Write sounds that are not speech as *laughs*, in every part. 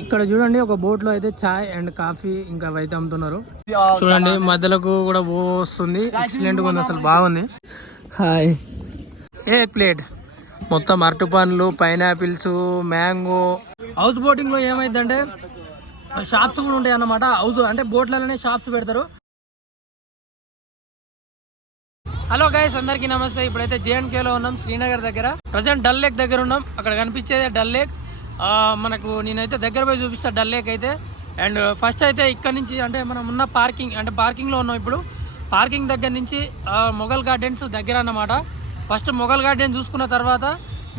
ఇక్కడ చూడండి ఒక బోట్లో అయితే చాయ్ అండ్ కాఫీ ఇంకా అవి అయితే అమ్ముతున్నారు. చూడండి మధ్యలో కూడా వస్తుంది ఎక్సలెంట్గా ఉంది అసలు బాగుంది. Hi a plate? మొత్తం అరటి పండ్లు పైనాపిల్స్ మ్యాంగో. హౌస్ బోటింగ్లో ఏమైందంటే షాప్స్ కూడా ఉంటాయి అన్నమాట. హౌస్ అంటే బోట్లలోనే షాప్స్ పెడతారు. హలో గైస్ అందరికీ నమస్తే. ఇప్పుడైతే జేఎన్కేలో లో ఉన్నాం శ్రీనగర్ దగ్గర. ప్రజెంట్ డల్ లేక్ దగ్గర ఉన్నాం. అక్కడ కనిపించేది డల్ లేక్ మనకు నేనైతే దగ్గర పోయి చూపిస్తా డల్ లేక్ అయితే. అండ్ ఫస్ట్ uh, అయితే ఇక్కడ నుంచి అంటే మనం ఉన్న పార్కింగ్ అంటే పార్కింగ్లో ఉన్నాం ఇప్పుడు. పార్కింగ్ దగ్గర నుంచి మొఘల్ గార్డెన్స్ దగ్గర అన్నమాట. ఫస్ట్ మొఘల్ గార్డెన్ చూసుకున్న తర్వాత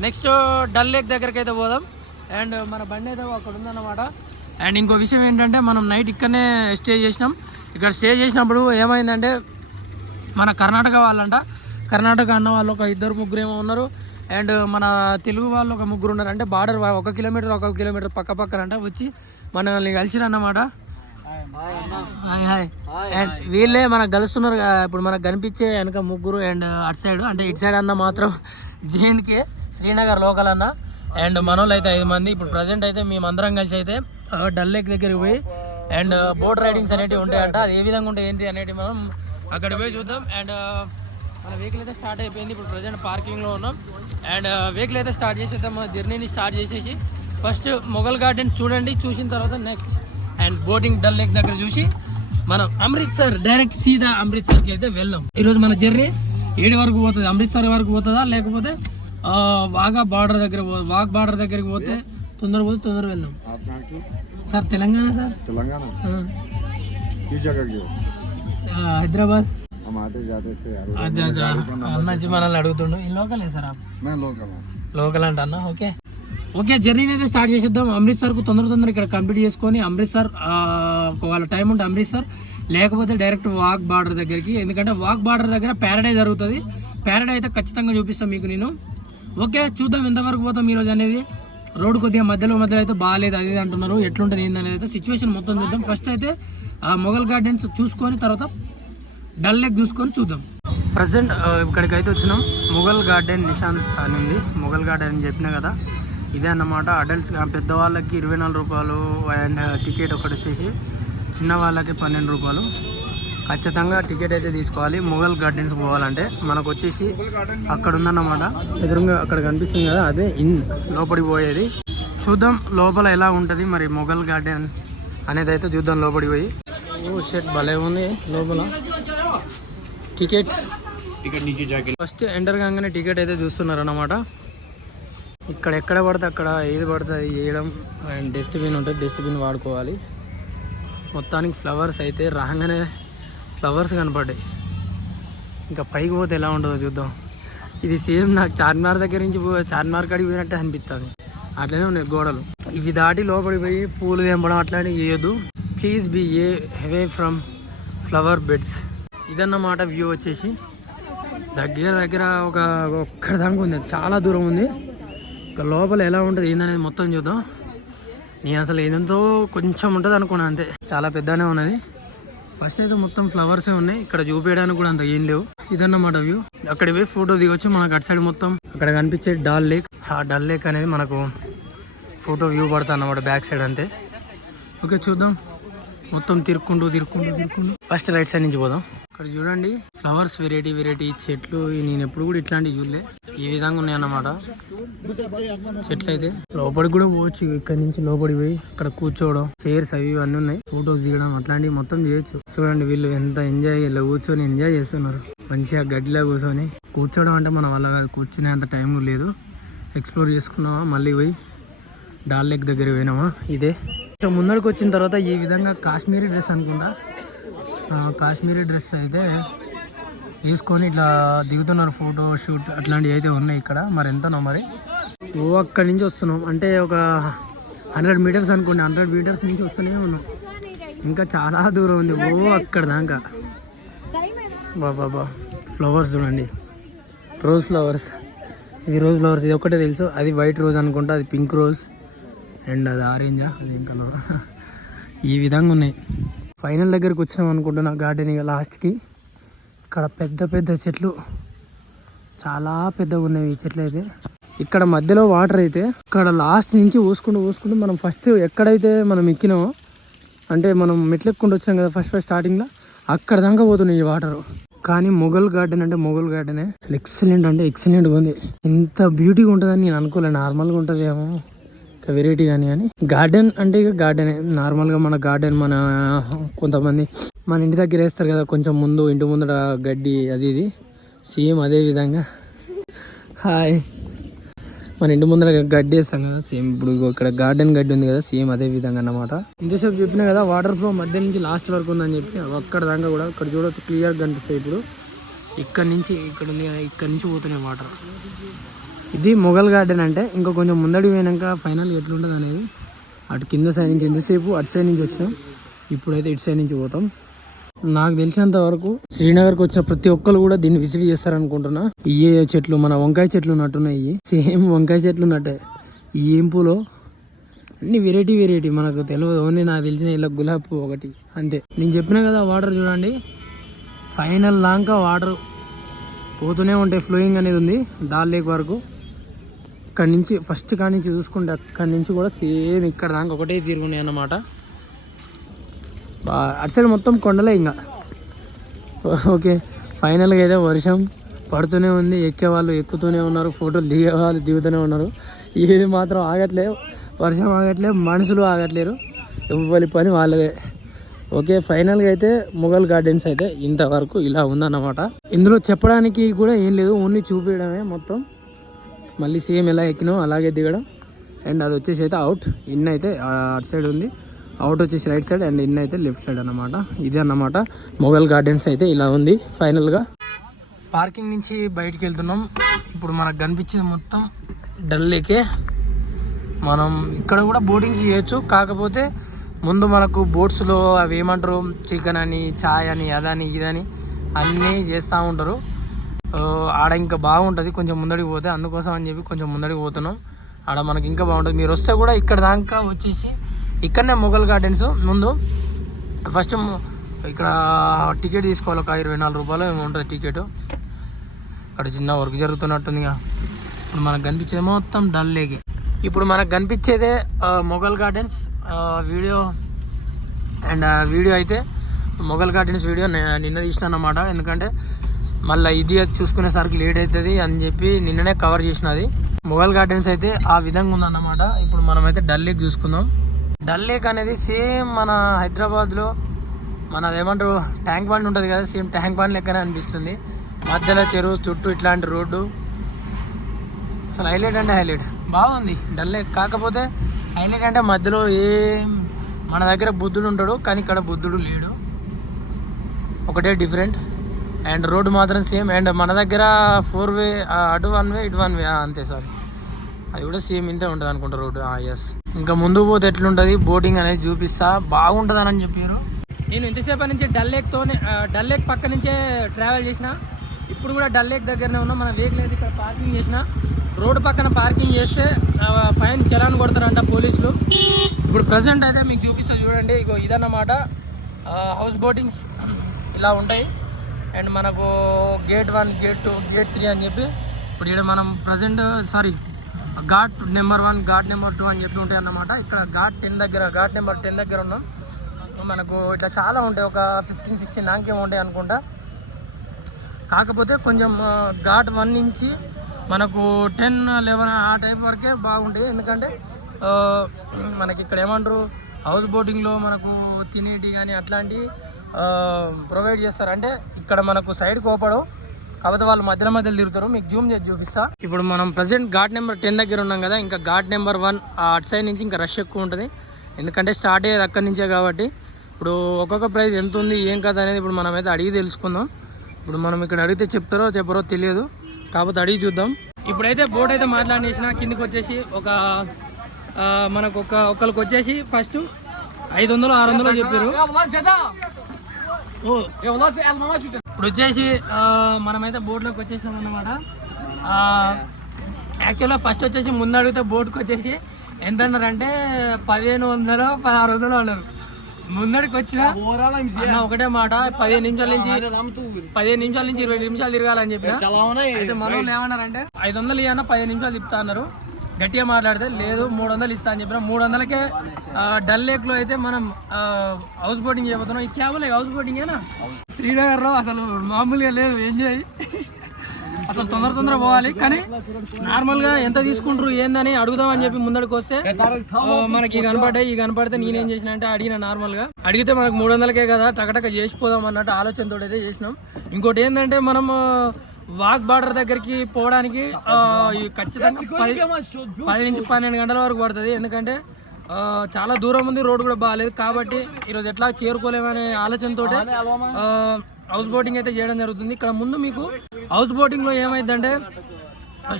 నెక్స్ట్ డల్ లేక్ దగ్గరికి అయితే పోదాం. అండ్ uh, మన బండి అయితే అక్కడ ఉందన్నమాట. అండ్ ఇంకో విషయం ఏంటంటే మనం నైట్ ఇక్కడనే స్టే చేసినాం. ఇక్కడ స్టే చేసినప్పుడు ఏమైందంటే మన కర్ణాటక వాళ్ళంట. కర్ణాటక అన్న వాళ్ళు ఒక ఇద్దరు ముగ్గురు ఏమో ఉన్నారు. అండ్ మన తెలుగు వాళ్ళు ఒక ముగ్గురు ఉన్నారు. అంటే బార్డర్ ఒక కిలోమీటర్ ఒక కిలోమీటర్ పక్క అంట వచ్చి మనల్ని కలిసిరన్నమాట. Hi hi. అండ్ వీళ్ళే మనకు కలుస్తున్నారు ఇప్పుడు మనకు కనిపించే వెనక ముగ్గురు అండ్ అటు సైడ్ అంటే ఇటు సైడ్ అన్న మాత్రం జేఎన్కే శ్రీనగర్ లోకల్ అన్న. అండ్ మనోళ్ళు అయితే ఐదు మంది. ఇప్పుడు ప్రజెంట్ అయితే మేమందరం కలిసి అయితే డల్ లేక్ దగ్గరికి పోయి అండ్ బోట్ రైడింగ్స్ అనేటివి ఉంటాయంట. అది ఏ విధంగా ఉంటాయి ఏంటి అనేటివి మనం అక్కడ పోయి చూద్దాం. అండ్ మన వెహికల్ అయితే స్టార్ట్ అయిపోయింది. ఇప్పుడు ప్రజెంట్ పార్కింగ్లో ఉన్నాం. అండ్ వెహికల్ uh, అయితే స్టార్ట్ చేసేద్దాం. మన జర్నీని స్టార్ట్ చేసేసి ఫస్ట్ మొఘల్ గార్డెన్ చూడండి. చూసిన తర్వాత next and boating Dal lake దగ్గర చూసి మనం అమృత్సర్ డైరెక్ట్ సీదా అమృత్సర్కి అయితే వెళ్ళాం. ఈరోజు మన జర్నీ ఏడు వరకు పోతుంది? అమృత్సర్ వరకు పోతుందా? లేకపోతే వాగా బార్డర్ దగ్గర వాగ్ బార్డర్ దగ్గరికి పోతే తొందర పోతే తొందర వెళ్దాం సార్ తెలంగాణ సార్? తెలంగాణ. హైదరాబాద్. हम आते जाते थे यार అచ్చా, అచ్చా. అన్న వచ్చి మనల్ని అడుగుతుండు ఈ లోకలే సార్ ఆ मैं लोकल हूँ లోకల్ అంట అన్న ఓకే ఓకే జర్నీని అయితే స్టార్ట్ చేసేద్దాం అమృత్సర్కు తొందర తొందర ఇక్కడ కంప్లీట్ చేసుకొని అమృత్సర్ ఆ, ఒకవేళ టైం ఉంటే అమృత్సర్ లేకపోతే డైరెక్ట్ వాక్ బార్డర్ దగ్గరికి ఎందుకంటే వాక్ బార్డర్ దగ్గర ప్యారడై జరుగుతుంది ప్యారడై అయితే ఖచ్చితంగా చూపిస్తాను మీకు నేను ఓకే చూద్దాం ఎంతవరకు పోతాం ఈరోజు అనేది రోడ్ కొద్దిగా మధ్యలో మధ్యలో అయితే బాగాలేదు అది ఇది అంటున్నారు ఎట్లుంటుంది ఏందనేది అయితే సిచ్యువేషన్ మొత్తం చూద్దాం ఫస్ట్ అయితే ఆ మొఘల్ గార్డెన్స్ చూసుకొని తర్వాత డల్ లేక్ చూసుకొని చూద్దాం. ప్రజెంట్ ఇక్కడికి అయితే వచ్చినాం. మొఘల్ గార్డెన్ నిశాంత్ అని ఉంది. మొఘల్ గార్డెన్ అని చెప్పినా కదా. ఇదే అన్నమాట. అడల్ట్స్ పెద్దవాళ్ళకి ఇరవై నాలుగు రూపాయలు అండ్ టికెట్ ఒకటి వచ్చేసి చిన్న వాళ్ళకి పన్నెండు రూపాయలు. ఖచ్చితంగా టికెట్ అయితే తీసుకోవాలి. మొఘల్ గార్డెన్స్ పోవాలంటే మనకు వచ్చేసి అక్కడ ఉందన్నమాట. ఎదురుగా అక్కడ కనిపిస్తుంది కదా అదే ఇన్ లోపలికి పోయేది. చూద్దాం లోపల ఎలా ఉంటుంది మరి మొఘల్ గార్డెన్ అనేది అయితే చూద్దాం లోపలికి పోయి. ఓ షెట్ భలే ఉంది లోపల. టికెట్. ఫస్ట్ ఎంటర్ కాగానే టికెట్ అయితే చూస్తున్నారు అనమాట ఇక్కడ ఎక్కడ పడితే అక్కడ ఏది పడితే అది చేయడం అండ్ డస్ట్బిన్ ఉంటుంది డస్ట్బిన్ వాడుకోవాలి. మొత్తానికి ఫ్లవర్స్ అయితే రాగానే ఫ్లవర్స్ కనపడ్డాయి. ఇంకా పైకి పోతే ఎలా ఉంటుందో చూద్దాం. ఇది సేమ్ నాకు చార్మినార్ దగ్గర నుంచి చార్మినార్ కాడికి పోయినట్టే అనిపిస్తుంది అట్లనే ఉన్నాయి గోడలు. ఇవి దాటి లోపలికి పోయి పూలు తెంపడం అట్లానే చేయొద్దు. Please be a away from flower beds ఇదన్నమాట వ్యూ వచ్చేసి. దగ్గర దగ్గర ఒక ఒక్కడ దాకా ఉంది. చాలా దూరం ఉంది. ఇక లోపల ఎలా ఉంటుంది ఏందనేది మొత్తం చూద్దాం. నేను అసలు ఏదంతో కొంచెం ఉంటుంది అనుకున్నాను అంతే. చాలా పెద్దనే ఉన్నది. ఫస్ట్ అయితే మొత్తం ఫ్లవర్సే ఉన్నాయి. ఇక్కడ చూపించడానికి కూడా అంత ఏం లేవు. ఇదన్నమాట వ్యూ. అక్కడ పోయి ఫోటో దిగొచ్చు. మనకు అటు సైడ్ మొత్తం అక్కడ కనిపించే డాల్ లేక్ ఆ డల్ లేక్ అనేది మనకు ఫోటో వ్యూ పడుతుంది అన్నమాట. బ్యాక్ సైడ్ అంతే. ఓకే చూద్దాం. మొత్తం తిరుక్కుంటూ తిరుక్కుంటూ తిరుక్కుంటూ. ఫస్ట్ రైట్ సైడ్ నుంచి పోదాం. ఇక్కడ చూడండి ఫ్లవర్స్ వెరైటీ వెరైటీ చెట్లు. నేను ఎప్పుడు కూడా ఇట్లాంటివి చూడలే. ఈ విధంగా ఉన్నాయన్నమాట. చెట్లు అయితే లోపలికి కూడా పోవచ్చు. ఇక్కడ నుంచి లోపలికి పోయి అక్కడ కూర్చోవడం చైర్స్ అవి ఇవన్నీ ఉన్నాయి. ఫొటోస్ దిగడం అట్లాంటివి మొత్తం చేయొచ్చు. చూడండి వీళ్ళు ఎంత ఎంజాయ్ ఇలా కూర్చొని ఎంజాయ్ చేస్తున్నారు. మంచిగా గడ్డిలో కూర్చొని. కూర్చోవడం అంటే మనం వల్ల కాదు. కూర్చునే అంత టైం లేదు. ఎక్స్ప్లోర్ చేసుకున్నావా? మళ్ళీ పోయి డాల్ లేక్ దగ్గర పోయినామా ఇదే. ముందరికి వచ్చిన తర్వాత ఈ విధంగా కాశ్మీరీ డ్రెస్ అనుకుంటా. కాశ్మీరీ డ్రెస్ అయితే వేసుకొని ఇట్లా దిగుతున్నారు ఫోటో షూట్ అట్లాంటివి అయితే ఉన్నాయి ఇక్కడ. మరి ఎంతనో మరి? ఓ అక్కడి నుంచి వస్తున్నాం. అంటే ఒక హండ్రెడ్ మీటర్స్ అనుకోండి. హండ్రెడ్ మీటర్స్ నుంచి వస్తూనే ఉన్నాం. ఇంకా చాలా దూరం ఉంది. ఓ అక్కడ దాకా. బాబా ఫ్లవర్స్ చూడండి. రోజ్ ఫ్లవర్స్ ఇవి రోజ్ ఫ్లవర్స్ ఇది ఒకటే తెలుసు. అది వైట్ రోజ్ అనుకుంటా. అది పింక్ రోజ్ అండ్ అది ఆరెంజా అది ఏం కలర్ *laughs* ఈ విధంగా ఉన్నాయి. ఫైనల్ దగ్గరికి వచ్చినాం అనుకుంటున్నా గార్డెన్ ఇక లాస్ట్కి. ఇక్కడ పెద్ద పెద్ద చెట్లు చాలా పెద్దగా ఉన్నాయి ఈ చెట్లు అయితే. ఇక్కడ మధ్యలో వాటర్ అయితే ఇక్కడ లాస్ట్ నుంచి ఊసుకుంటూ ఊసుకుంటూ మనం ఫస్ట్ ఎక్కడైతే మనం ఎక్కినామో అంటే మనం మెట్లెక్కుండా వచ్చాం కదా ఫస్ట్ ఫస్ట్ స్టార్టింగ్లో అక్కడ దాకా పోతున్నాయి ఈ వాటర్. కానీ మొఘల్ గార్డెన్ అంటే మొఘల్ గార్డెనే. అసలు ఎక్సలెంట్ అంటే ఎక్సలెంట్గా ఉంది. ఇంత బ్యూటీగా ఉంటుందని నేను అనుకోలే నార్మల్గా ఉంటుందేమో. వెరైటీ కానీ అని. గార్డెన్ అంటే ఇక గార్డెనే నార్మల్గా మన గార్డెన్ మన కొంతమంది మన ఇంటి దగ్గర వేస్తారు కదా కొంచెం ముందు ఇంటి ముందర గడ్డి అది ఇది. సేమ్ అదే విధంగా. హాయ్ మన ఇంటి ముందర గడ్డి వేస్తాం కదా సేమ్ ఇప్పుడు ఇక్కడ గార్డెన్ గడ్డి ఉంది కదా సేమ్ అదే విధంగా అన్నమాట. ఇంతసేపు చెప్పినా కదా వాటర్ ఫ్లో మధ్య నుంచి లాస్ట్ వరకు ఉందని చెప్పి అక్కడ దాకా కూడా ఇక్కడ చూడొచ్చు క్లియర్ కనిపిస్తాయి ఇప్పుడు. ఇక్కడ నుంచి ఇక్కడ ఉంది కదా ఇక్కడ నుంచి పోతున్నాయి వాటర్ ఇది మొఘల్ గార్డెన్ అంటే ఇంకా కొంచెం ముందడి పోయినాక ఫైనల్ ఎట్లుంటుంది అనేది అటు కింద సైడ్ నుంచి ఎంతసేపు అటు సైడ్ నుంచి వచ్చాం ఇప్పుడైతే ఇటు సైడ్ నుంచి పోతాం. నాకు తెలిసినంత వరకు శ్రీనగర్కి వచ్చిన ప్రతి ఒక్కరు కూడా దీన్ని విజిట్ చేస్తారనుకుంటున్నా. ఇయ్యే చెట్లు మన వంకాయ చెట్లు ఉన్నట్టున్నాయి. సేమ్ వంకాయ చెట్లు ఉన్నట్టే. ఈ ఏంపులో అన్ని వెరైటీ వెరైటీ మనకు తెలియదు. ఓన్లీ నాకు తెలిసిన ఇలా గులాబ్ ఒకటి. అంతే. నేను చెప్పిన కదా వాటర్ చూడండి. ఫైనల్ దాకా వాటర్ పోతూనే ఉంటాయి ఫ్లోయింగ్ అనేది ఉంది. దాల్ లేక్ వరకు. ఇక్కడ నుంచి ఫస్ట్ కాడి నుంచి చూసుకుంటే అక్కడి నుంచి కూడా సేమ్ ఇక్కడ దాకా ఒకటే తిరుగున్నాయి అన్నమాట. అటు సైడ్ మొత్తం కొండలే ఇంకా. ఓకే ఫైనల్గా అయితే వర్షం పడుతూనే ఉంది. ఎక్కేవాళ్ళు ఎక్కుతూనే ఉన్నారు. ఫోటోలు దిగేవాళ్ళు దిగుతూనే ఉన్నారు. ఏది మాత్రం ఆగట్లే వర్షం ఆగట్లే మనుషులు ఆగట్లేరు. ఇవ్వాలి పని వాళ్ళదే. ఓకే ఫైనల్గా అయితే మొఘల్ గార్డెన్స్ అయితే ఇంతవరకు ఇలా ఉందన్నమాట. ఇందులో చెప్పడానికి కూడా ఏం లేదు. ఓన్లీ చూపించడమే మొత్తం. మళ్ళీ సేమ్ ఎలా ఎక్కినాం అలాగే దిగడం. అండ్ అది వచ్చేసి అయితే అవుట్ ఇన్ అయితే అటు సైడ్ ఉంది. అవుట్ వచ్చేసి రైట్ సైడ్ అండ్ ఇన్ అయితే లెఫ్ట్ సైడ్ అన్నమాట. ఇది అన్నమాట. మొఘల్ గార్డెన్స్ అయితే ఇలా ఉంది. ఫైనల్గా పార్కింగ్ నుంచి బయటికి వెళ్తున్నాం. ఇప్పుడు మనకు కనిపించేది మొత్తం డల్ లేకే మనం ఇక్కడ కూడా బోటింగ్ చేయొచ్చు. కాకపోతే ముందు మనకు బోట్స్లో అవి ఏమంటారు? చికెన్ అని చాయ్ అని అదని ఇదని అన్నీ చేస్తూ ఉంటారు. ఆడ ఇంకా బాగుంటుంది కొంచెం ముందడికి పోతే అందుకోసం అని చెప్పి కొంచెం ముందడికి పోతున్నాం. ఆడ మనకి ఇంకా బాగుంటుంది. మీరు వస్తే కూడా ఇక్కడ దాకా వచ్చేసి ఇక్కడనే మొఘల్ గార్డెన్స్ ముందు. ఫస్ట్ ఇక్కడ టికెట్ తీసుకోవాలి ఒక ఇరవై నాలుగు రూపాయలు ఏమో ఉంటుంది టికెట్. అక్కడ చిన్న వర్క్ జరుగుతున్నట్టుంది ఇక. ఇప్పుడు మనకు కనిపించేది మొత్తం డల్ లేకే. ఇప్పుడు మనకు కనిపించేదే Mughal gardens video. And video అయితే మొఘల్ గార్డెన్స్ వీడియో నిన్న తీసిన అన్నమాట ఎందుకంటే మళ్ళీ ఇది అది చూసుకునేసరికి లేట్ అవుతుంది అని చెప్పి నిన్ననే కవర్ చేసినది. మొఘల్ గార్డెన్స్ అయితే ఆ విధంగా ఉందన్నమాట. ఇప్పుడు మనమైతే డల్ లేక్ చూసుకుందాం. డల్ లేక్ అనేది సేమ్ మన హైదరాబాద్లో మన ఏమంటారు ట్యాంక్ బండ్ ఉంటుంది కదా సేమ్ ట్యాంక్ బండ్ లెక్కనే అనిపిస్తుంది. మధ్యలో చెరువు చుట్టూ ఇట్లాంటి రోడ్డు. అసలు హైలైట్ అంటే హైలైట్ బాగుంది డల్ లేక్ కాకపోతే హైలైట్ అంటే మధ్యలో ఏం మన దగ్గర బుద్ధుడు ఉంటాడు కానీ ఇక్కడ బుద్ధుడు లేడు. ఒకటే డిఫరెంట్ అండ్ రోడ్డు మాత్రం సేమ్. అండ్ మన దగ్గర ఫోర్ వే అటు వన్ వే ఇటు వన్ వే అంతే సారీ. అది కూడా సేమ్ ఇంతే ఉంటుంది అనుకుంటా రోడ్డు ఎస్ ఇంకా ముందుకు పోతే ఎట్లుంటుంది? బోటింగ్ అనేది చూపిస్తా. బాగుంటుంది అని చెప్పారు. నేను ఇంతసేపు నుంచి డల్ లేక్తోనే డల్ లేక్ పక్క నుంచే ట్రావెల్ చేసిన. ఇప్పుడు కూడా డల్ లేక్ దగ్గరనే ఉన్నాం. మన వెహికల్ అయితే ఇక్కడ పార్కింగ్ చేసిన. రోడ్డు పక్కన పార్కింగ్ చేస్తే ఫైన్ చలాన్ కొడతారంట పోలీసులు. ఇప్పుడు ప్రజెంట్ అయితే మీకు చూపిస్తా చూడండి. ఇగో ఇదన్నమాట. హౌస్ బోటింగ్స్ ఇలా ఉంటాయి. అండ్ మనకు gate one gate two gate three అని చెప్పి ఇప్పుడు ఇక్కడ మనం present sorry ghat number one ghat number two అని చెప్పి ఉంటాయి అన్నమాట ఇక్కడ ఘాట్ టెన్ దగ్గర ఘాట్ నెంబర్ టెన్ దగ్గర ఉన్నాం. మనకు ఇట్లా చాలా ఉంటాయి. ఒక ఫిఫ్టీన్ సిక్స్టీన్ దానికేం ఉంటాయి అనుకుంటా. కాకపోతే కొంచెం ఘాట్ వన్ నుంచి మనకు టెన్ లెవెన్ ఆ టైప్ వరకే బాగుంటాయి. ఎందుకంటే మనకి ఇక్కడ ఏమంటారు? హౌస్ బోటింగ్లో మనకు తినేటి కానీ అట్లాంటివి ప్రొవైడ్ చేస్తారు. అంటే ఇక్కడ మనకు సైడ్ కోపడం కాకపోతే వాళ్ళు మధ్యలో మధ్యలో తిరుగుతారు. మీకు జూమ్ చేసి చూపిస్తా. ఇప్పుడు మనం ప్రజెంట్ ఘాట్ నెంబర్ టెన్ దగ్గర ఉన్నాం కదా ఇంకా ఘాట్ నెంబర్ వన్ ఆ అటు సైడ్ నుంచి ఇంకా రష్ ఎక్కువ ఉంటుంది. ఎందుకంటే స్టార్ట్ అయ్యేది అక్కడి నుంచే కాబట్టి. ఇప్పుడు ఒక్కొక్క ప్రైస్ ఎంత ఉంది ఏం కదా అనేది ఇప్పుడు మనమైతే అడిగి తెలుసుకుందాం. ఇప్పుడు మనం ఇక్కడ అడిగితే చెప్తారో చెప్పరో తెలియదు. కాకపోతే అడిగి చూద్దాం. ఇప్పుడైతే బోట్ అయితే మాట్లాడేసిన కిందికి వచ్చేసి ఒక మనకు ఒక ఒకరికి వచ్చేసి ఫస్ట్ ఐదు వందలు ఆరు వందలు చెప్పారు ఇప్పుడు వచ్చేసి మనమైతే బోట్లోకి వచ్చేసినాం అన్నమాట. యాక్చువల్గా ఫస్ట్ వచ్చేసి ముందు అడిగితే బోట్కి వచ్చేసి ఎంత అన్నారంటే పదిహేను వందలు పదహారు వందలు అన్నారు. ముందడికి వచ్చిన ఒకటే మాట పదిహేను నిమిషాల నుంచి పదిహేను నిమిషాల నుంచి ఇరవై నిమిషాలు తిరగాలని చెప్పిన. అయితే మన ఏమన్నారంటే ఐదు వందలు ఇవ్వన్నా పదిహేను నిమిషాలు తిప్పుతా అన్నారు. గట్టిగా మాట్లాడితే లేదు మూడు వందలు ఇస్తా అని చెప్పిన మూడు వందలకే డల్ లేక్లో అయితే మనం హౌస్ బోటింగ్ చేయబోతున్నాం. ఇది కేవలం హౌస్ బోటింగ్ ఏనా శ్రీనగర్లో అసలు మామూలుగా లేదు ఎంజాయ్ అసలు తొందర తొందర పోవాలి కానీ నార్మల్గా ఎంత తీసుకుంటారు ఏందని అడుగుదామని చెప్పి ముందడికి వస్తే మనకి ఈ కనపడ్డాయి ఈ కనపడితే నేనేం చేసిన అంటే అడిగిన నార్మల్గా అడిగితే మనకు మూడు వందలకే కదా టకటక చేసిపోదాం అన్నట్టు ఆలోచనతో అయితే చేసినాం. ఇంకోటి ఏంటంటే మనం వాక్ బార్డర్ దగ్గరికి పోవడానికి ఖచ్చితంగా పది పది నుంచి పన్నెండు గంటల వరకు పడుతుంది. ఎందుకంటే చాలా దూరం ఉంది రోడ్డు కూడా బాగాలేదు కాబట్టి ఈరోజు ఎట్లా చేరుకోలేమనే ఆలోచనతో హౌస్ బోటింగ్ అయితే చేయడం జరుగుతుంది. ఇక్కడ ముందు మీకు హౌస్ బోటింగ్లో ఏమైందంటే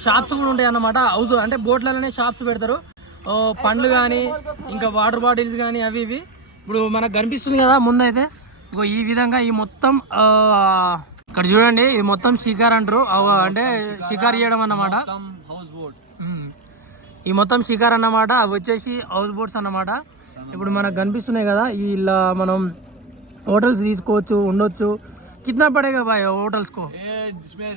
షాప్స్ కూడా ఉంటాయి అన్నమాట. హౌస్ అంటే బోట్లలోనే షాప్స్ పెడతారు. పండ్లు కానీ ఇంకా వాటర్ బాటిల్స్ కానీ అవి ఇవి. ఇప్పుడు మనకు కనిపిస్తుంది కదా ముందు అయితే ఇగో ఈ విధంగా ఈ మొత్తం ఇక్కడ చూడండి ఇది మొత్తం షికార్ అంటారు. అంటే షికార్. చేయడం అన్నమాట. House boat. ఈ మొత్తం షికార్ అన్నమాట. అవి వచ్చేసి హౌస్ బోట్స్ అన్నమాట. ఇప్పుడు మనకు కనిపిస్తున్నాయి కదా ఇలా మనం హోటల్స్ తీసుకోవచ్చు ఉండొచ్చు. कितना పడేగా भाई होटल्स को इसमें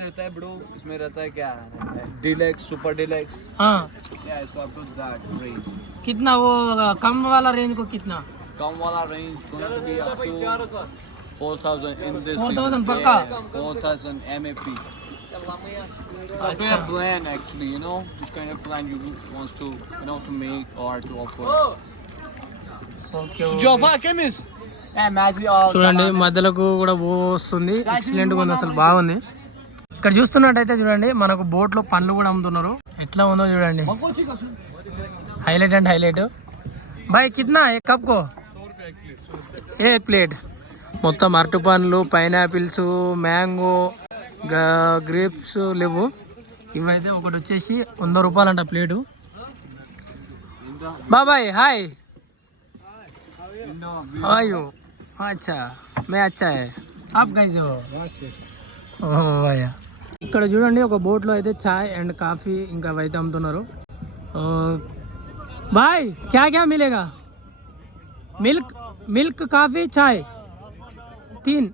కమ్ వాళ్ళ రేంజ్ కో కిట్నా కమ్ వాళ్ళ రేంజ్ చూడండి మధ్యలో కూడా వస్తుంది ఎక్సలెంట్ ఉంది అసలు బాగుంది. ఇక్కడ చూస్తున్నట్టయితే చూడండి మనకు బోట్లో పండ్లు కూడా అమ్ముతున్నారు. ఎట్లా ఉందో చూడండి. హైలైట్ అండ్ హైలైట్ బాయ్ కిత్నా ఏ కప్ కో ఏ ప్లేట్? మొత్తం అరటి పండ్లు పైనాపిల్స్ మ్యాంగో గ్రేప్స్ లేవు ఇవైతే ఒకటి వచ్చేసి వంద రూపాయలు అంట ప్లేటు బాబాయ్ హాయ్ आयु अच्छा मैं अच्छा है आप कैसे हो ఓహ్ భయ్యా ఇక్కడ చూడండి ఒక బోట్లో అయితే చాయ్ అండ్ కాఫీ ఇంకా అవైతే అమ్ముతున్నారు బాయ్ క్యా క్యా మిలేగా మిల్క్ మిల్క్ కాఫీ చాయ్ తీన్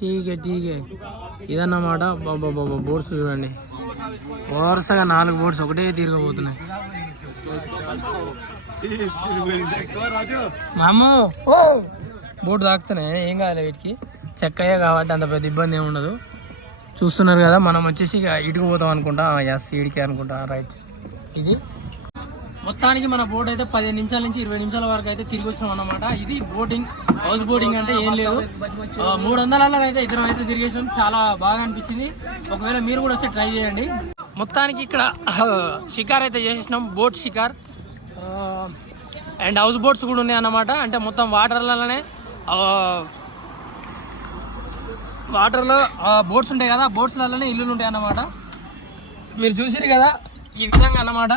టీకే టీకే ఇదన్నమాట. బాబా బాబా బోర్డ్స్ చూడండి. వరుసగా నాలుగు బోర్డ్స్ ఒకటే తిరగబోతున్నాయి మాము ఓ! బోట్ తాకుతున్నాయి ఏం కాదు వీటికి. చెక్కయ్యే కాబట్టి అంత పెద్ద ఇబ్బంది ఏమి ఉండదు. చూస్తున్నారు కదా మనం వచ్చేసి ఇక ఇటుకు పోతాం అనుకుంటా. ఎస్ ఇడికి అనుకుంటా. రైట్. ఇది మొత్తానికి మన బోట్ అయితే పదిహేను నిమిషాల నుంచి ఇరవై నిమిషాల వరకు అయితే తిరిగి వచ్చినాం అనమాట ఇది బోటింగ్ హౌస్ బోటింగ్ అంటే ఏం లేదు మూడు వందల అయితే ఇద్దరం అయితే తిరిగేసాం. చాలా బాగా అనిపించింది. ఒకవేళ మీరు కూడా వస్తే ట్రై చేయండి. మొత్తానికి ఇక్కడ షికార్ అయితే చేసేసినాం. బోట్ షికార్. అండ్ హౌస్ బోట్స్ కూడా ఉన్నాయి అన్నమాట. అంటే మొత్తం వాటర్లలోనే వాటర్లో బోట్స్ ఉంటాయి కదా బోట్స్లలోనే ఇల్లులు ఉంటాయి అన్నమాట. మీరు చూసిరు కదా ఈ విధంగా అన్నమాట.